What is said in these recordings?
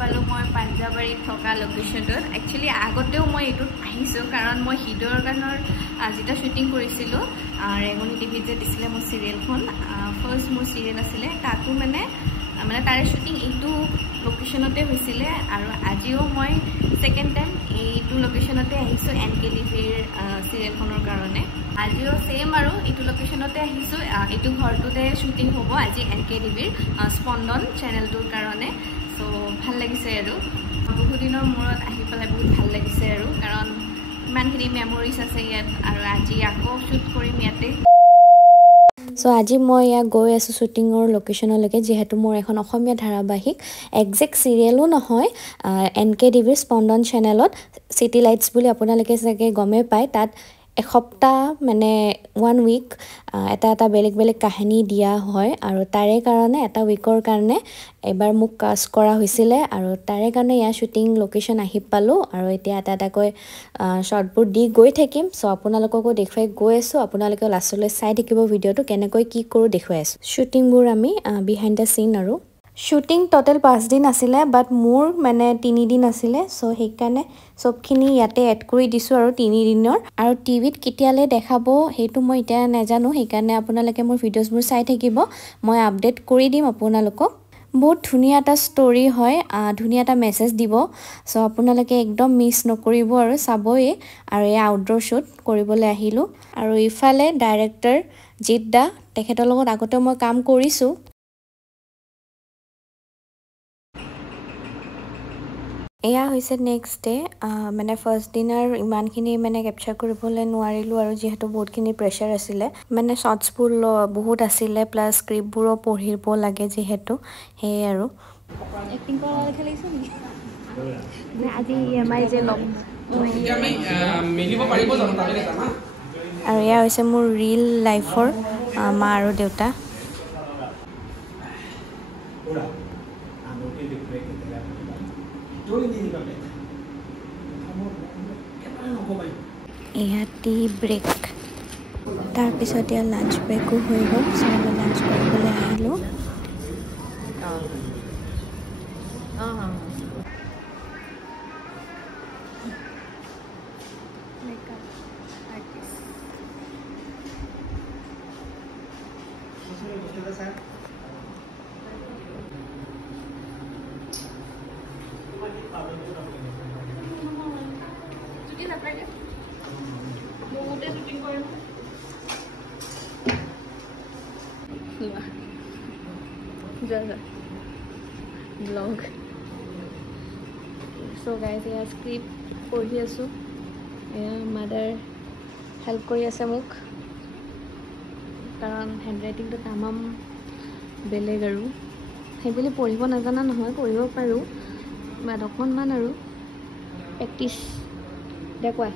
পালো মই পাঞ্জাবাৰীত থকা লোকেশ্যনটোত একচুৱেলি আগতেও মই এইটোত আহিছোঁ কাৰণ মই হৃদয়ৰ গানৰ যেটা শ্বুটিং কৰিছিলোঁ ৰেঙনি টিভিত যে দিছিলে মোৰ চিৰিয়েলখন ফাৰ্ষ্ট মোৰ চিৰিয়েল আছিলে তাতো মানে তাৰে শ্বুটিং এইটো লোকেশ্যনতে হৈছিলে আৰু আজিও মই ছেকেণ্ড টাইম এইটো লোকেশ্যনতে আহিছোঁ NKTVৰ চিৰিয়েলখনৰ কাৰণে আজিও সেম আৰু এইটো লোকেশ্যনতে আহিছোঁ এইটো ঘৰটোতে শ্বুটিং হ'ব আজি NKTVৰ স্পন্দন চেনেলটোৰ কাৰণে সো ভাল লাগিছে আৰু বহু দিনৰ মূৰত আহি পেলাই বহুত ভাল লাগিছে আৰু কাৰণ ইমানখিনি মেমৰিজ আছে ইয়াত আৰু আজি আকৌ শ্বুট কৰিম ইয়াতে সো আজি মই ইয়া গৈ আছো শ্বুটিঙৰ লোকেশ্যনলৈকে যেহেতু মোৰ এখন অসমীয়া ধাৰাবাহিক এক্সেক্ট চিৰিয়েলো নহয় NKTVৰ স্পন্দন চেনেলত সিটি লাইটস বুলি আপোনালোকে চাগে গমে পায় তাত এসপ্তাহ মানে 1 উইক এটা বেলেগ বেলেগ কাহিনী দিয়া হয় আৰু তাৰে কাৰণে এটা উইকৰ কাৰণে এবাৰ মোক কাষ্ট কৰা হৈছিল আৰু তাৰে কাৰণে ইয়া শ্বুটিং লোকেশ্যন আহি পালো আৰু এতিয়া এটাকৈ শৰ্টবোৰ দি গৈ থাকিম সো আপোনালোককো দেখুৱাই গৈ আছো আপোনালোকে লাষ্টলৈ চাই থাকিব ভিডিঅটো কেনেকৈ কি কৰো দেখুৱাই আছো শ্বুটিংবোৰ আমি বিহাইণ্ড দ্য সিন আৰু শ্বুটিং টোটাল 5 দিন আছিলে বাট মোৰ মানে 3 দিন আছিলে সো সেইকাৰণে সবখিনি ইয়াতে এড কৰি দিছো আৰু 3 দিনৰ আৰু টিভিত কেতিয়ালে দেখাব হেতু মই এতিয়া নাজানো সেইকাৰণে আপোনালোকে মোৰ ভিডিঅ'ছবোৰ চাই থাকিব মই আপডেট কৰি দিম আপোনালোকক বহুত ধুনীয়া এটা ষ্টৰী হয় ধুনীয়া এটা মেছেজ দিব সো আপোনালোকে একদম মিছ নকৰিব আৰু চাবই আৰু এই আউটডোৰ শ্বুট কৰিবলৈ আহিলো আৰু ইফালে ডাইৰেক্টৰ জিত দা তেখেতৰ লগত আগতে মই কাম কৰিছো এয়া হৈছে নেক্সট ডে মানে ফাৰ্ষ্ট দিনাৰ ইমানখিনি মানে কেপচাৰ কৰিবলৈ নোৱাৰিলো আৰু যেহেতু বহুতখিনি প্ৰেছাৰ আছিলে মানে শৰ্টছবোৰ বহুত আছিলে প্লাস স্ক্ৰিপ্টবোৰো পঢ়িব লাগে যেহেতু হে আৰু এক্টিং কৰা খেলিছো নেকি আজি EMI যে লম মিলিব পাৰিব জানো তালে এটা আৰু এয়া হৈছে মোৰ ৰিয়েল লাইফৰ মা আৰু দেউতা এয়া টি ব্ৰেক তাৰপিছত এয়া লাঞ্চ ব্ৰেকো হৈ গ'ল সবে লাঞ্চ কৰিবলৈ আহিলোঁ ব্লগ সো গাইজ এয়া স্ক্ৰিপ্ট পঢ়ি আছোঁ এয়া মাদাৰ হেল্প কৰি আছে মোক কাৰণ হেণ্ডৰাইটিংটো তামাম বেলেগ আৰু সেইবুলি পঢ়িব নাজানা নহয় পঢ়িব পাৰোঁ বাট অকণমান আৰু প্ৰেক্টিচ দেখুৱাই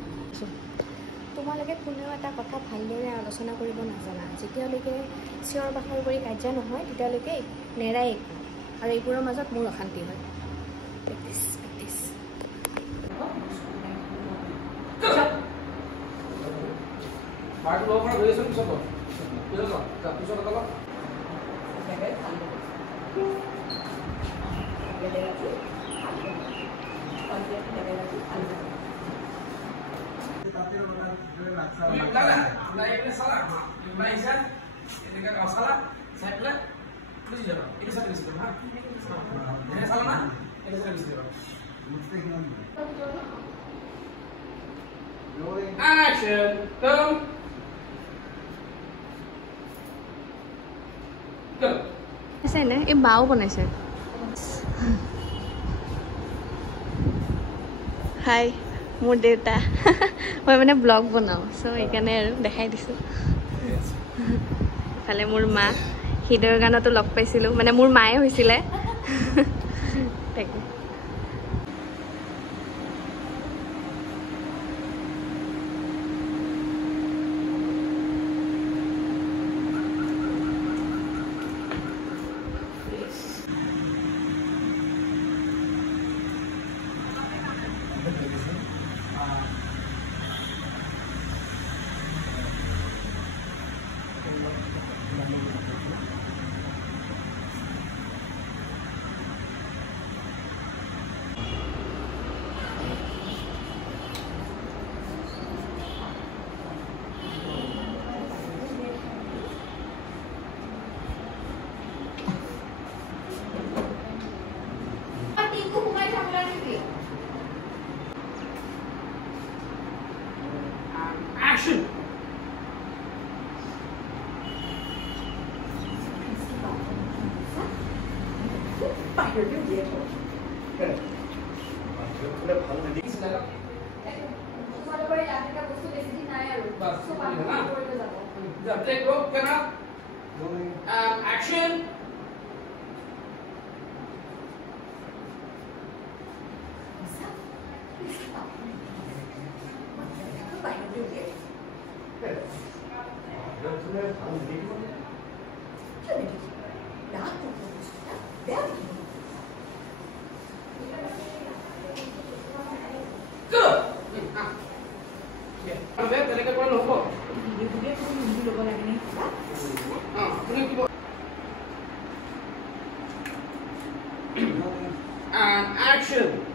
তোমালোকে কোনেও এটা কথা ভালদৰে আলোচনা কৰিব নাজানা যেতিয়ালৈকে চিঞৰ বাখৰ কৰি কাজিয়া নহয় তেতিয়ালৈকে নেৰাই একো আৰু এইবোৰৰ মাজত মোৰ অশান্তি হয় প্ৰেক্টিচ প্ৰেক্টিচ বাৰটো লগ কৰা হৈ আছে পিছত Action! Come! Go! আছে নে এই বাও বনাইছে হাই মোৰ দেউতা মই মানে ব্লগ বনাওঁ সো এইকাৰণে আৰু দেখাই দিছোঁ ইফালে মোৰ মা হৃদয়ৰ গানতো লগ পাইছিলোঁ মানে মোৰ মায়ে হৈছিলে তাকে বাহিৰতে উলিয়াই থওঁ Take rope, camera. Action. And action.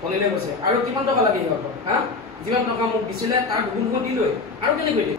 Only level say. I don't think I'm not going to go. Huh? If I'm not going to be select, I'm going to do it. I don't think it.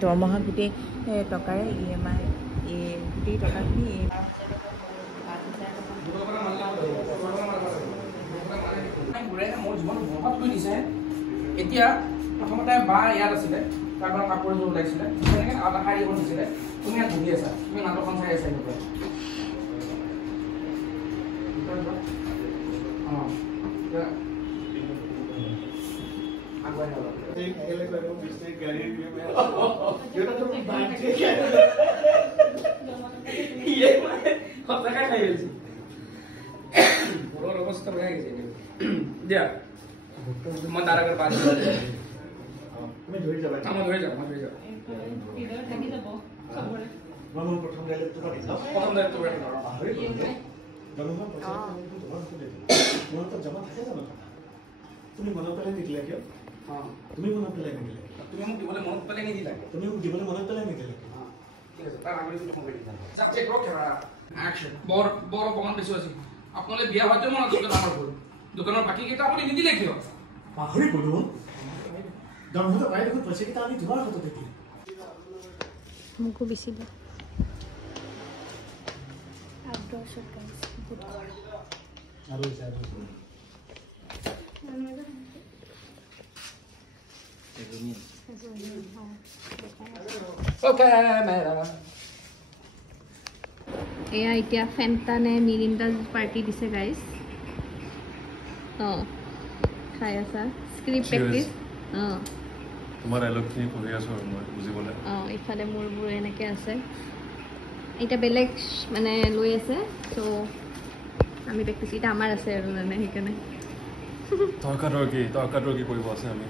দৰমহা গোটেই টকাৰে EMI গোটেই টকাখিনি এতিয়া প্ৰথমতে বা ইয়াত আছিলে তাৰপৰা কাপোৰ এযোৰ ওলাইছিলে তেনেকৈ আধা শাৰী এখন দিছিলে তুমি ইয়াত বহি আছা তুমি নাটকখন চাই আছা এনেকুৱা আগুৱাই যাব অৱস্থা বেয়া গৈছে দিয়া মই তাৰ আগত পাঁচ তুমি ধৰি যাবা মই ধৰি যাম প্ৰথম ডাইলেক্টটো পাতি যাওঁ জমা থাকে জানো তুমি মনত পেলাই নিদিলা কিয় তুমি মনত পেলাই নিদিলা তুমি মোক দিবলৈ মনত পেলাই নিদিলা তুমি মোক দিবলৈ মনত পেলাই নিদিলা ঠিক আছে তাৰ আগতে তুমি মোবাইল দিলা সাবজেক্ট ৰক কেমেৰা অ্যাকশন বৰ অপমান বেছি আছে আপোনালে বিয়া হয়তো মন আছে ডাঙৰ হ'ল দোকানৰ বাকি কেইটা আপুনি নিদিলে কিয় পাহৰি গলো দৰমহা পাই দেখোন পইচা কেইটা আমি তোমাৰ হাতত দিম মোকো বেছি দে আউটডোৰ শ্বট গাইছ গুড আৰু এয়া এতিয়া ফেন্টা নে মিৰিণ্ডা পাৰ্টি দিছে গাইজ খাই আছা স্ক্ৰিপ্ট প্ৰেক্টিচ তোমাৰ ডাইলগখিনি পঢ়ি আছোঁ আৰু মই বুজিবলৈ ইফালে মোৰবোৰ এনেকৈ আছে এতিয়া বেলেগ মানে লৈ আছে চ' আমি প্ৰেক্টিচ এতিয়া আমাৰ আছে আৰু মানে সেইকাৰণে তৰ্কাতৰ্কি কৰিব আছে আমি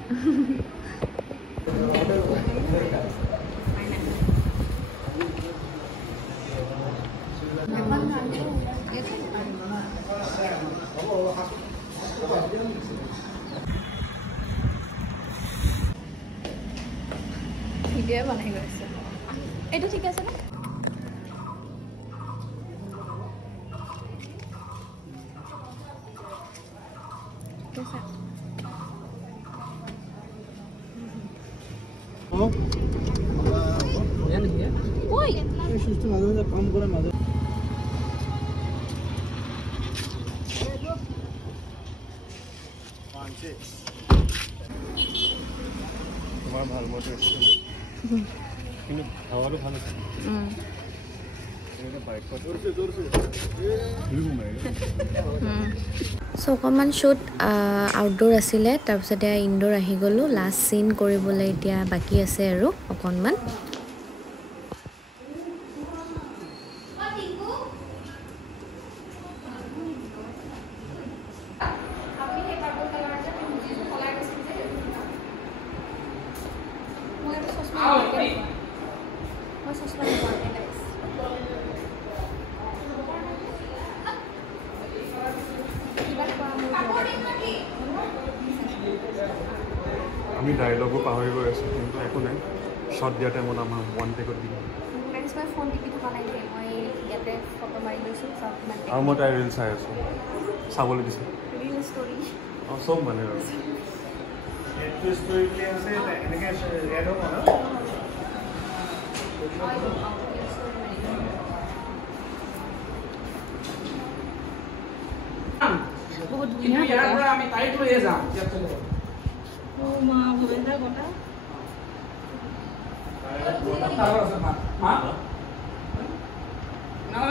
ভিডিঅ' বনাই গৈছে এইটো ঠিক আছে নে তোমাৰ ভাল মতে কিন্তু হাৱাটো ভাল আছে চ' অকণমান শ্বুট আউটডোৰ আছিলে তাৰপিছতে ইনডোৰ আহি গ'লোঁ লাষ্ট চিন কৰিবলৈ এতিয়া বাকী আছে আৰু অকণমান আমি ডায়লগো পাহৰি গৈ আছোঁ কিন্তু একো নাই শ্বট দিয়া টাইমত আমাৰ ওৱান টেকত দিম আৰু মই তাই ৰিল চাই আছোঁ চাবলৈ দিছোঁ অঁ চব মানে আৰু বহুত ধুনীয়া আমি তাইক লৈয়ে যাম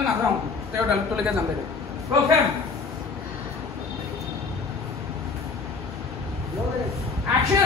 নাযাওঁ তেওঁৰ ডাইৰেক্টলৈকে যাম দে Action!